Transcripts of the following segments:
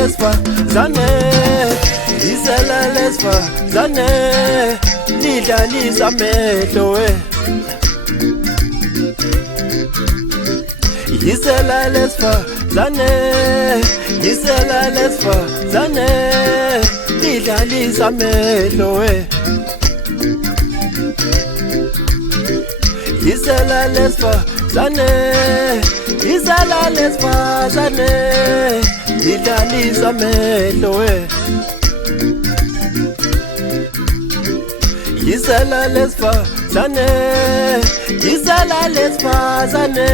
lesifazane, yisela lesifazane, lidlalisa amehlo we. Yisela lesifazane, yisela lesifazane, lidlalisa amehlo we. Yisela lesifazane, yisela lesifazane, lidlalisa amehlo we. Yisela lesifazane, yisela lesifazane,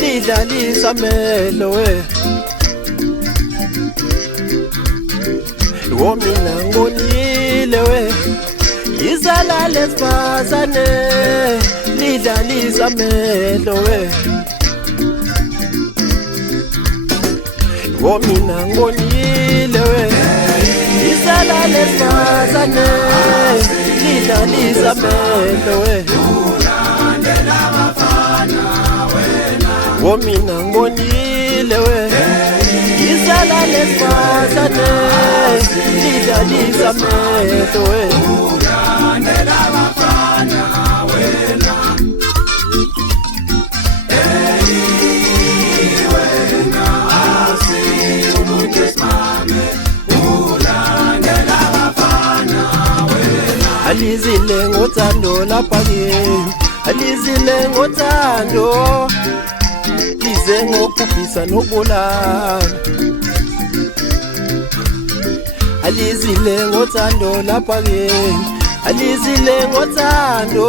lidlalisa amehlo we. Wo mina ngonile we, yisela lesifazane, lidlalisa amehlo we. Wo mina ngonile we, yisela lesifazane, lidlalisa amehlo we. Wo mina ngonile we, yisela lesifazane, lidlalisa amehlo we. Alizile ngothando lapha kimi, alizile ngothando, lize ngokubhisa nokubulala. Alizile ngothando lapha kimi, alizile ngothando,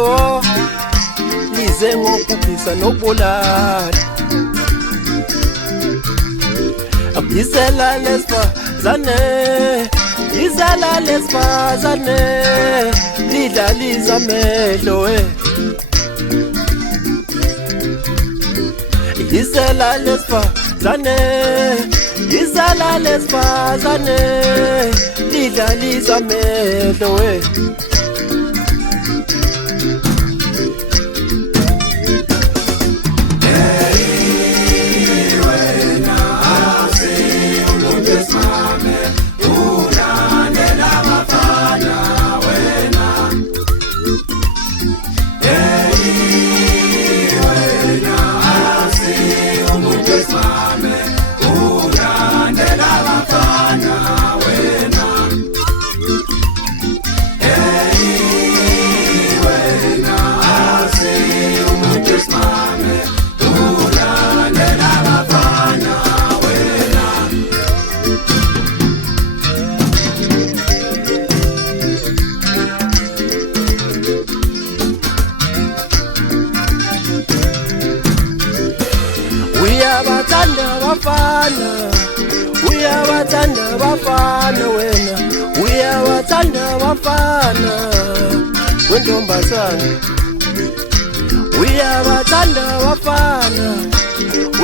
lize ngokubhisa nokubulala. Yisela lesifazane, yisela lesifazane, lidlalisa amehlo we. Yisela lesifazane, yisela lesifazane, lidlalisa amehlo we. Uyabathanda bafana, uyabathanda bafana wena, uyabathanda bafana wentombazana. Uyabathanda bafana,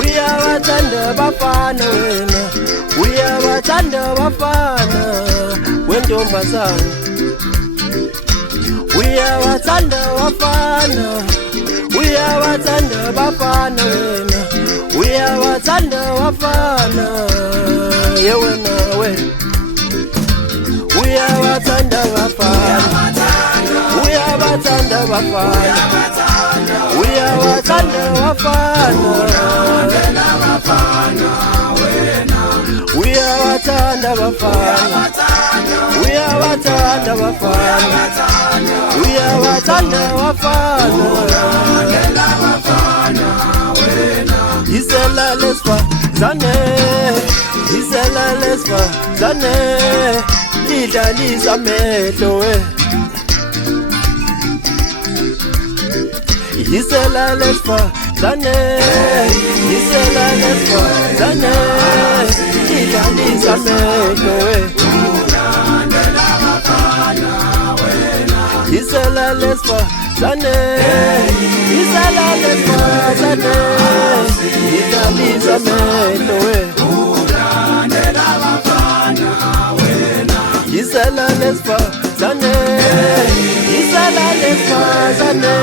uyabathanda bafana wena, uyabathanda bafana wentombazana. Uyabathanda bafana, uyabathanda bafana wena, uyabathanda bafana ye wena we. Uyabathanda bafana, uyabathanda bafana, uyabathanda bafana, uyabathanda bafana, uyabathanda bafana, uyabathanda bafana. Yisela lesifazane, yisela lesifazane, lidlalisa amehlo we. Yisela lesifazane, yisela lesifazane, lidlalisa amehlo we. Yisela lesifazane, yisela lesifazane, lidlalisa amehlo we. Yisela lesifazane, yisela lesifazane,